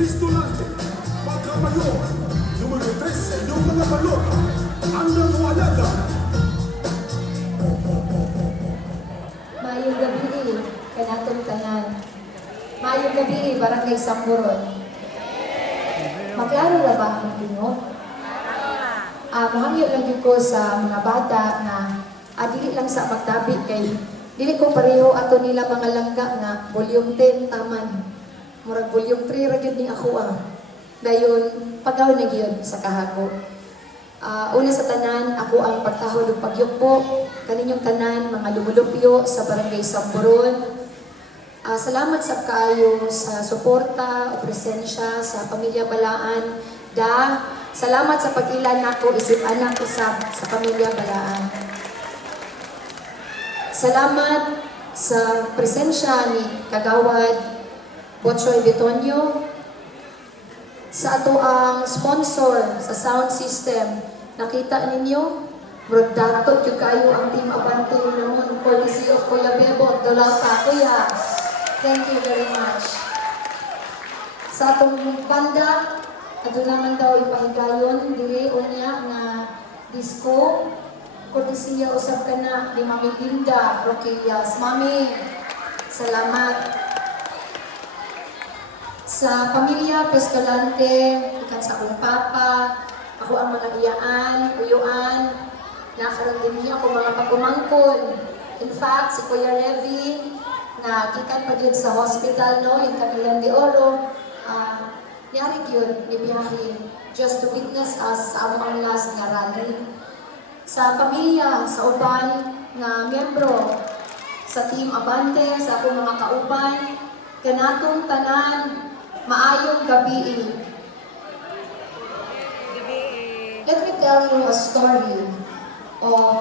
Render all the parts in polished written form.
Pistolante, Pagkamayor, numero 13, yung mga balot, ang nangualaga. Mayong gabi, kanatong tanan. Mayong gabi, barangay Samburon. Maklaro na ba ang Ginoo? Mahangyo lang yun ko sa mga bata na dili lang sa magtabi kay dili ko pareho ato nila mga langga nga volume 10 taman. Murag volume 3 ra gyud ni ako Dayon pagaw na gyud sa kahako. Una sa tanan, ako ang pagtahod ug pagyupo kaninyong tanan mga lumulupyo sa barangay Samburon. Salamat sa kaayo sa suporta o presensya sa pamilya Balaan. Salamat sa pag-ilan nako isip anak usab sa pamilya Balaan. Salamat sa presensya ni Kagawad Botchoy Betonyo, sa ato ang sponsor sa sound system. Nakita ninyo, murag datot yung kayo ang Team Abante naman, courtesy of Kuya Bebo, Dolata. Kuya, thank you very much. Sa atong banda, ato naman daw ipahigayon, dili unya nga disco, courtesy usab ka na ni Mami Linda Roquillas. Mami, salamat. Sa pamilya Pestolante, ikan sa akong papa, ako ang mga iyaan, uyuan, nakaroon din niya ako mga pagumangkon. In fact, si Kuya Revi, na kikan pa dyan sa hospital, no, in Cagayan de Oro, niyarig yun, ibiyahin, just to witness us sa among last nga rally. Sa pamilya, sa uban, nga miyembro, sa Team Abante, sa akong mga kauban, kanatong tanan, maayong gabi. Let me tell you a story of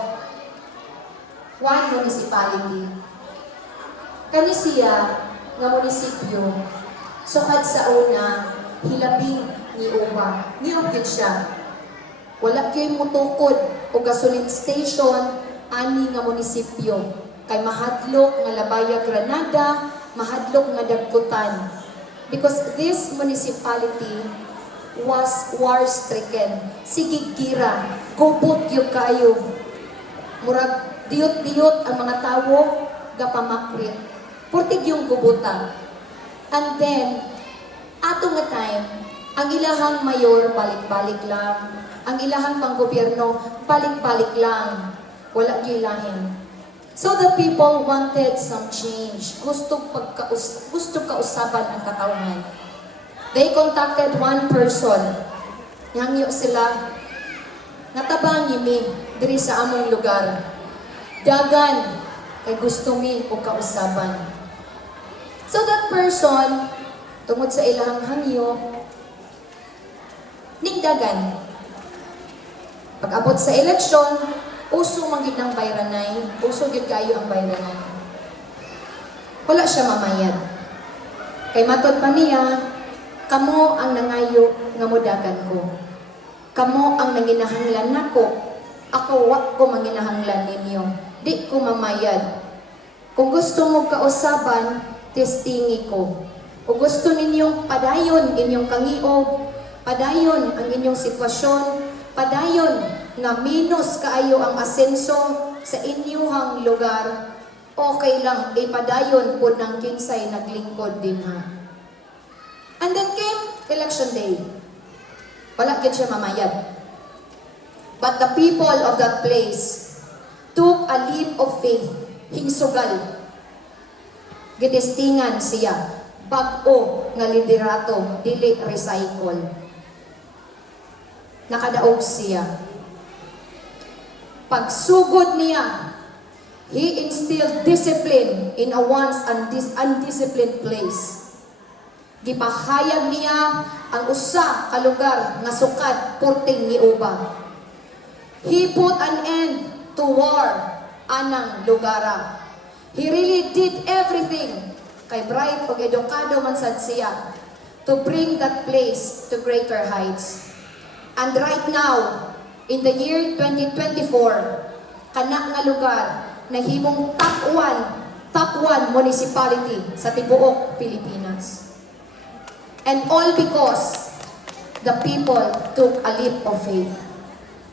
one municipality. Kani siya nga munisipyo, sukad sa una, hilabing ni Uba. Niugit siya. Wala kayo mutukod o gasoline station ani nga munisipyo. Kay mahadlok nga Labaya Granada, mahadlok nga Dagkutan. Because this municipality was war-stricken. Sigigira, gubot yung kayo. Murag diyot-diyot ang mga tao, gapamakrit. Purtig yung gubutan. And then, ato nga time, ang ilahang mayor, balik-balik lang. Ang ilahang panggobyerno, balik-balik lang. Wala gilahin. So the people wanted some change. Gusto kausaban ang katawhan. They contacted one person. Yangyo sila. Natabang mi diri sa among lugar. Dagan kay gusto mi o kausaban. So that person, tungod sa ilahang hangyo, ning dagan. Pag-abot sa eleksyon, uso manggid ng bayranay, uso gid kayo ang bayranay. Wala siya mamayad. Kay matod pa niya, kamo ang nangayo nga modagan ko. Kamo ang nanginahanglan nako. Ako wa ko manginahanglan ninyo. Di ko mamayad. Kung gusto mo kausaban, testingi ko. Kung gusto ninyong padayon inyong kangiog, padayon ang inyong sitwasyon, padayon nga minus kaayo ang asenso sa inyuhang lugar, okay lang, ipadayon po ng kinsay naglingkod din ha. And then came election day. Wala gid siya mamayad. But the people of that place took a leap of faith. Hingsugal. Gitistingan siya. Bag-o nga liderato, dili recycle. Nakadaog siya. Pagsugod niya, he instilled discipline in a once undisciplined place. Gipahayag niya ang usa ka lugar nga sukat porting ni Uba. He put an end to war anang lugara. He really did everything kay bright ug edukado man sad siya to bring that place to greater heights. And right now, in the year 2024, kana nga lugar na himong top 1 municipality sa tibuok Pilipinas. And all because the people took a leap of faith.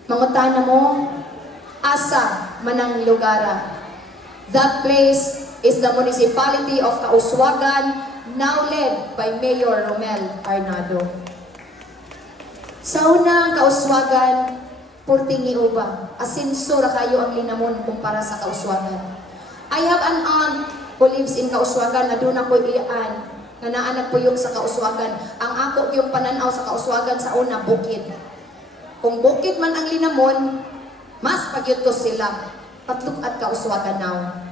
Mangutana mo, asa manang lugara? That place is the municipality of Kauswagan, now led by Mayor Romel Arnado. Sa unang Kauswagan, Purtingi Uba, asinso ra kayo ang linamon kumpara sa Kauswagan. I have an aunt who lives in Kauswagan, na doon ako iyaan, na naanak po yung sa Kauswagan. Ang ako yung pananaw sa Kauswagan sa una, bukid. Kung bukid man ang linamon, mas pagyud ko sila. Patluk at Kauswagan now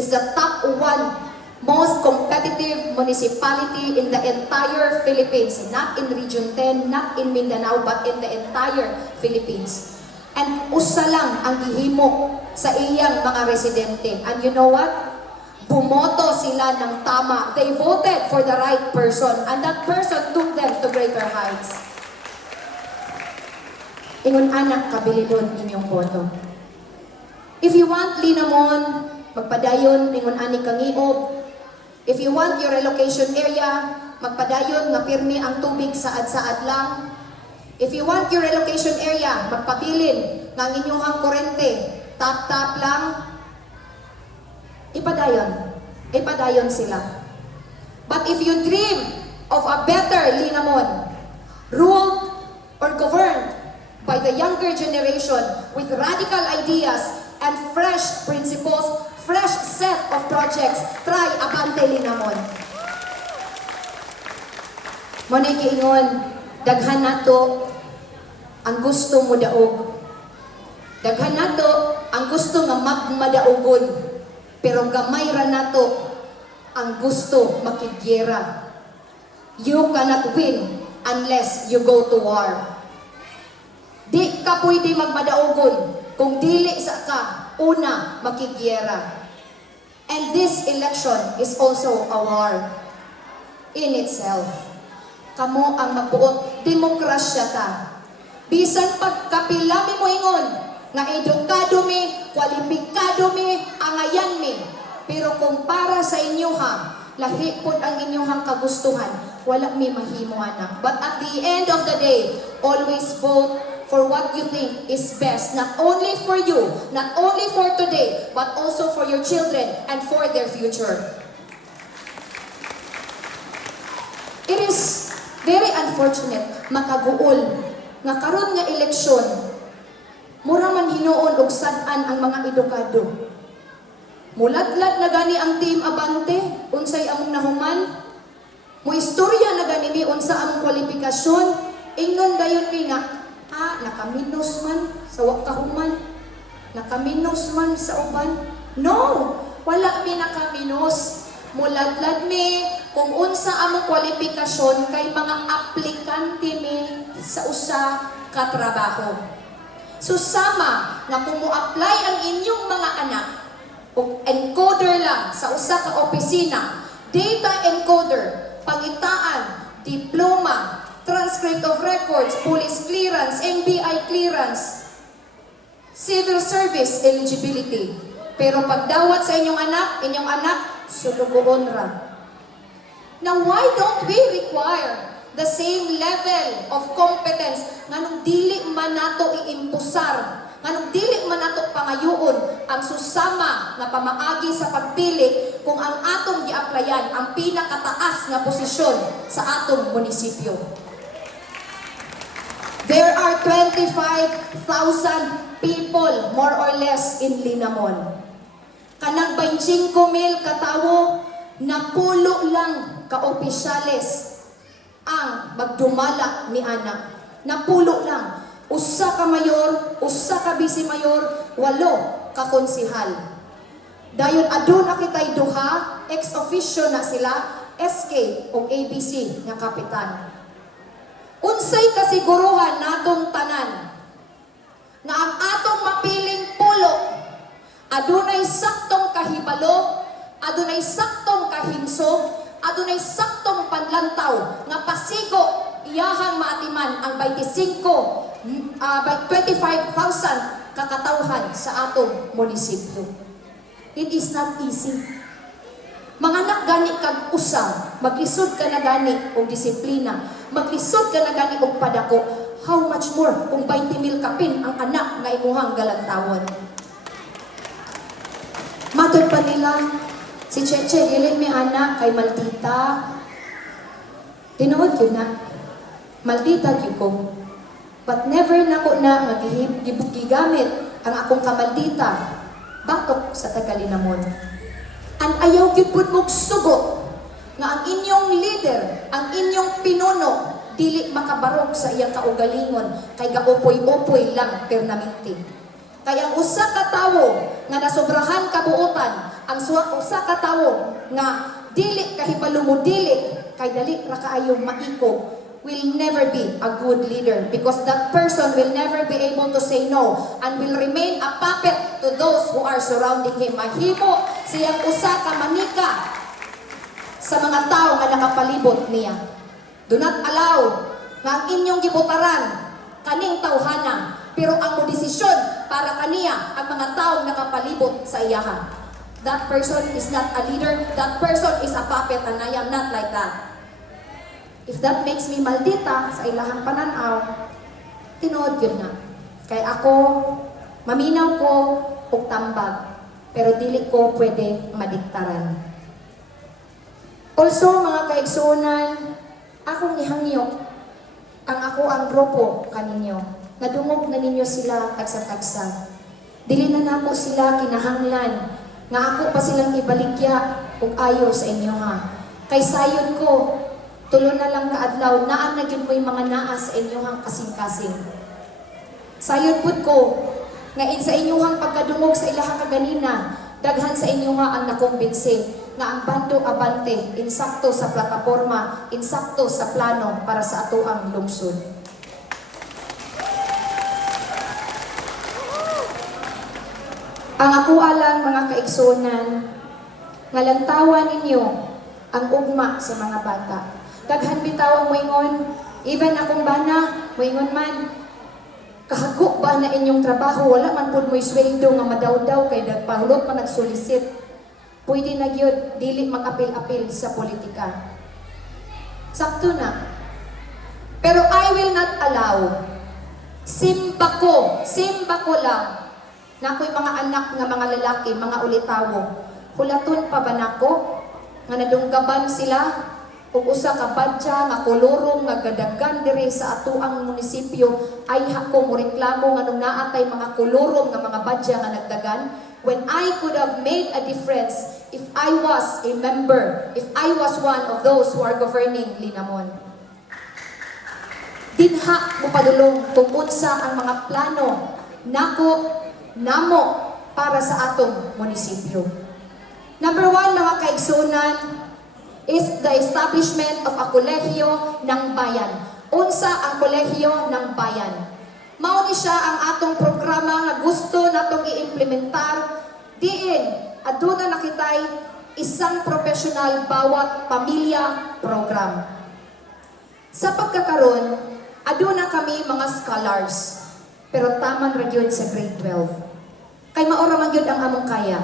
is the top 1 most competitive municipality in the entire Philippines. Not in Region 10, not in Mindanao, but in the entire Philippines. And usa lang ang gihimo sa iyang mga residente. And you know what? Bumoto sila ng tama. They voted for the right person. And that person took them to greater heights. Ingon anak, kabilidon inyong boto. If you want linamon, magpadayon, ingon ani kangiop. If you want your relocation area, magpadayon nga pirmi ang tubig saad-saad lang. If you want your relocation area, magpabilin nga ang inyong kurente, tap-tap lang. Ipadayon sila. But if you dream of a better linamon, ruled or governed by the younger generation with radical ideas and fresh principles, fresh set of projects, try Abante Linamon. Muna giingon, daghan nato ang gusto mo daog. Daghan nato ang gusto nga magmadaugon. Pero gamay ra nato ang gusto makigyera. You cannot win unless you go to war. Di ka pwede magmadaugon kung dili sa ka una makigyera. And this election is also a war in itself. Kamo ang magbuot demokrasya ta. Bisan pagkapila mi mo ingon nga edukado mi, kwalipikado mi, angayan mi. Pero kung para sa inyo ha, lahi pod ang inyong kagustuhan, wala mi mahimo anak. But at the end of the day, always vote for what you think is best, not only for you, not only for today, but also for your children and for their future. It is very unfortunate, makaguol, nga karon nga eleksyon, mura man hinuon og sad-an ang mga edukado. Muladlad na gani ang Team Abante, unsay among nahuman. Muistorya na gani mi unsa among kwalifikasyon, ingon dayon mi nga, nakaminos man sa wakahuman, nakaminos man sa uban. No, wala mi nakaminos. Muladlad mi kung unsa among kwalifikasyon kay mga aplikante mi sa usa ka trabaho. Susama na kung mo-apply ang inyong mga anak o encoder lang sa usa ka opisina, data encoder, pangitaan, diploma, transcript of records, police clearance, NBI clearance, civil service eligibility. Pero pagdawat sa inyong anak, sulugoon ra. Now, why don't we require the same level of competence nganong dili man nato iimpusar, nganong dili man nato pangayuon ang susama na pamaagi sa pagpili kung ang atong gi-applyan ang pinakataas na posisyon sa atong munisipyo. There are 25,000 people, more or less, in Linamon. Kanang 25,000 katawo, napulo lang ka-opisyales ang magdumala ni anak. Napulo lang. Usa ka mayor, usa ka vice mayor, 8 ka konsihal. Dayon adun akitay duha, ex officio na sila, SK o ABC nga kapitan. Unsay kasiguruhan natong tanan na ang atong mapiling pulo adunay saktong kahibalo, adunay saktong kahinsog, adunay saktong panlantaw nga pasigo iyahang maatiman ang 25 by 25,000 kakatawhan sa atong munisipyo. It is not easy. Manganak gani kag usa, maglisod ka na gani og disiplina, maglisod ka na gani og padako. How much more kung 20,000 kapin ang anak nga imuhang galantawon? Matod pa nila, si Cheche, dili mi anak kay maldita. Tinuod yun na, maldita yun ko. But never nako na nga gigamit ang akong kamaldita batok sa Tagalinamon. Ang ayaw gipud mong sugo nga ang inyong leader, ang inyong pinuno, dili makabarog sa iyang kaugalingon kay gaupoy-upoy lang permanente. Kay ang usa ka tawo nga nasobrahan kabuotan, ang usa ka tawo nga dili kahibalumudili kay dali ra kaayo maiko, will never be a good leader because that person will never be able to say no and will remain a puppet to those who are surrounding him. Mahimo siyang usa ka manika sa mga tao nga nakapalibot niya. Do not allow nga ang inyong gibutaran kaning tawhana, pero ang modesisyon para kaniya ang mga taong nakapalibot sa iyaha. That person is not a leader, that person is a puppet, and I am not like that. If that makes me maldita sa ilahang pananaw, tinuod yun na. Kay ako, maminaw ko og tambag, pero dili ko pwede madiktaran. Also, mga kaigsunan, akong ihangyo ang ako ang grupo kaninyo. Nadungog na ninyo sila tagsa-tagsa. Dili na nako sila kinahanglan nga ako pa silang ibaligya ug ayo sa inyo ha. Kay sayon ko, tulo na lang kaadlaw naan na gyud mo'y mga naa sa inyong kasing-kasing. Sayon pud ko nga sa inyong pagkadungog sa ilahang kaganina, daghan sa inyo nga ang nakumbinsi nga ang Bando Abante insakto sa plataporma, insakto sa plano para sa atoang lungsod. Ang ako alang mga kaigsunan, nga lantawan ninyo ang ugma sa mga bata. Daghan bitaw ang moingon, even akong bana, moingon man, kahago ba na inyong trabaho, wala man pud mo'y sweldo nga madawdaw kay nagpahulot pa nagsolicit. Pwede na gyud dili mag-apil-apil sa politika. Sakto na. Pero I will not allow. Simba ko lang na ako'y mga anak nga mga lalaki, mga ulitawo. Hulaton pa ba nako nga nadunggaban sila ug usa ka badya nga kolorong nga gadagan diri sa atuang munisipyo ay hako mo reklamo nga nung naatay mga kolorong nga mga badya nga nagdagan when I could have made a difference if I was a member, if I was one of those who are governing Linamon. Dinha mo padulong kung unsa ang mga plano nako namo para sa atong munisipyo. Number 1, mga kaigsunan, is the establishment of a kolehiyo ng bayan. Unsa ang kolehiyo ng bayan? Mao ni siya ang atong programa nga gusto natong i-implementar diin aduna nakitay isang professional bawat pamilya program. Sa pagkakaroon, aduna kami mga scholars, pero taman ra gyud sa grade 12. Kay maora man gyud ang among kaya.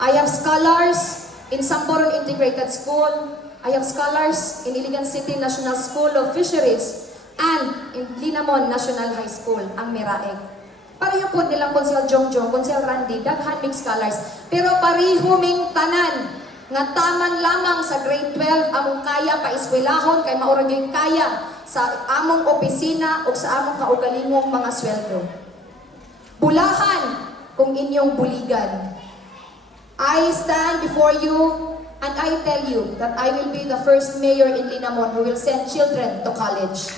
I have scholars in Samboron Integrated School. I have scholars in Iligan City National School of Fisheries and in Linamon National High School, ang Miraeg. Pareho po nilang Konsel Jongjong, Konsel Randy, daghan mig scholars. Pero pareho ming tanan nga taman lamang sa grade 12 among kaya paiskwelahon kay maura gyud kaya sa among opisina o sa among kaugalingong mga sweldo. Bulahan kung inyong buligan. I stand before you and I tell you that I will be the first mayor in Linamon who will send children to college.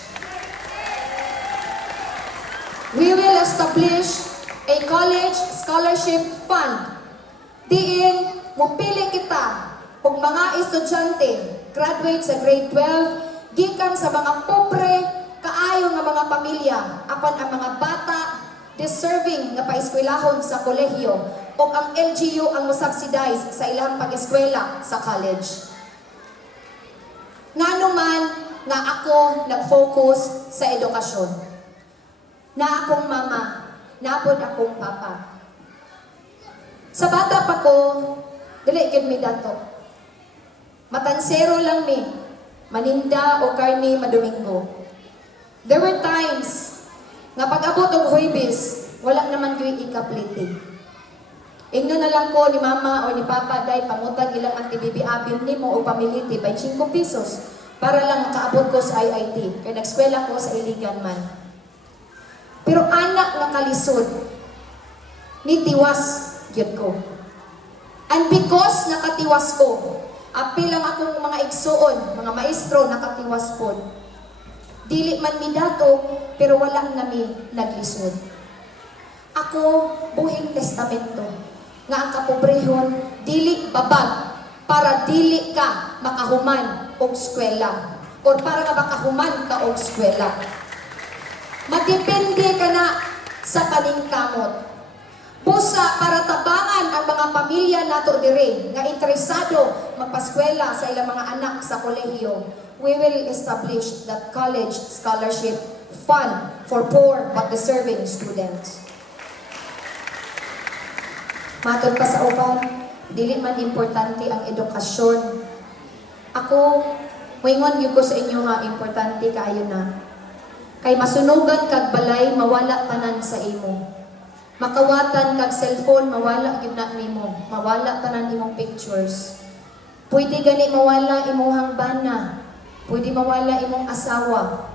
We will establish a college scholarship fund. Diin, mupili kita kung mga estudyante, graduate sa grade 12, gikan sa mga pobre, kaayo nga mga pamilya, apan ang mga bata, deserving nga paeskwelahon sa kolehiyo, o ang LGU ang mo-subsidize sa ilang pag-eskwela sa college. Nga naman nga ako nag-focus sa edukasyon. na akong mama, napod akong papa. Sa bata pa ko, dili gid mi dato. Matansero lang mi, maninda o karni madomingo. There were times nga pag-abot og Huwebes, wala naman gyud ikapliti. Ingno na lang ko ni mama o ni papa day pangutang ilang antibibi-abim nimo o pamiliti by 5 pesos para lang makaabot ko sa IIT. Kaya nag-eskwela ko sa Iligan man. Pero anak nga kalisod, ni tiwas gyud ko. And because nakatiwas ko, apil lang akong mga igsuon, mga maestro nakatiwas po. Dili man mi dato, pero wala na mi naglisod. Ako, buhing testamento, nga ang kapobrehon, dili babag, para dili ka makahuman og eskwela, or para ka makahuman ka og eskwela. Magdepende ka na sa paningkamot. Busa para tabangan ang mga pamilya nato dire nga interesado magpaskwela sa ilang mga anak sa kolehiyo, we will establish that college scholarship fund for poor but deserving students. Matod pa sa uban, dili man importante ang edukasyon. Ako, moingon gyud ko sa inyo nga importante kaayo na. Kay masunugan kag balay mawala tanan sa imo. Makawatan kag cellphone, mawala gyud na nimo. Mawala tanan imong pictures. Pwede gani mawala imong bana. Pwede mawala imong asawa.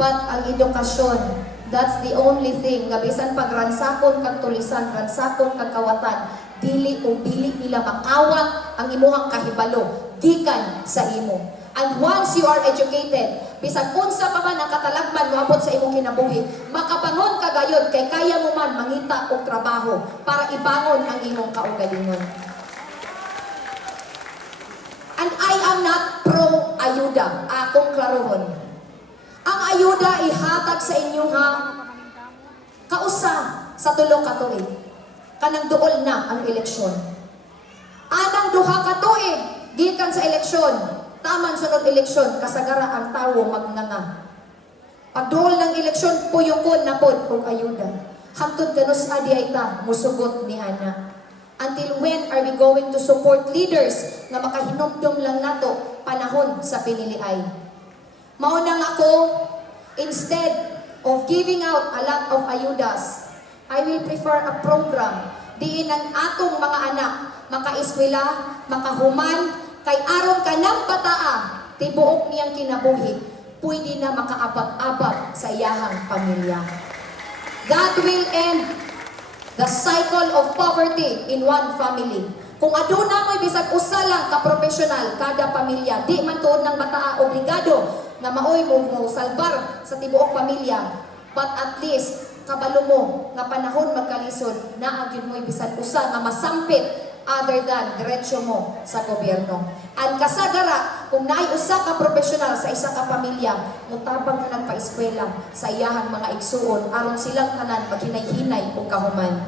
But ang edukasyon, that's the only thing nga bisan pag ransakon kag tulisan, ransakon kag kawatan, dili o dili nila makawat ang imong kahibalo gikan sa imo. And once you are educated, bisan unsa pa man ang katalagman moabot sa imong kinabuhi, makabangon ka gayud kay kaya mo man mangita og trabaho para ibangon ang imong kaugalingon. And I am not pro ayuda. Akong klarohon. Ang ayuda ihatag sa inyo ha kausa sa tulo ka tuig. Kanang duol na ang eleksyon. Anang duha ka tuig gikan sa eleksyon. Taman sunod eleksyon, kasagara ang tawo magnanga. Pagduol ng eleksyon, puyukon na pod kung ayuda. Hangtod kanus adi ay ta, musugot ni Ana. Until when are we going to support leaders na makahinumdum lang nato panahon sa piniliay? Maunang ako, instead of giving out a lot of ayudas, I will prefer a program diin ang atong mga anak makaeskwela, makahuman, kay aron ka ng bataa, tibuok niyang kinabuhi, pwede na makaabag-abag sa iyahang pamilya. God will end the cycle of poverty in one family. Kung aduna mo'y bisag usa lang ka professional kada pamilya, di man tuod ng bataa obligado na maoy mo salbar sa tibuok pamilya, but at least kabalo mo nga panahon magkalisod na agyud mo'y bisag usa nga masampit other than diretsyo mo sa gobyerno. Ang kasagara, kung naay usa ka professional sa isa ka pamilya, mutabang na nagpa-eskwela sa iyahang mga igsuon aron silang tanan maghinay-hinay o kahuman.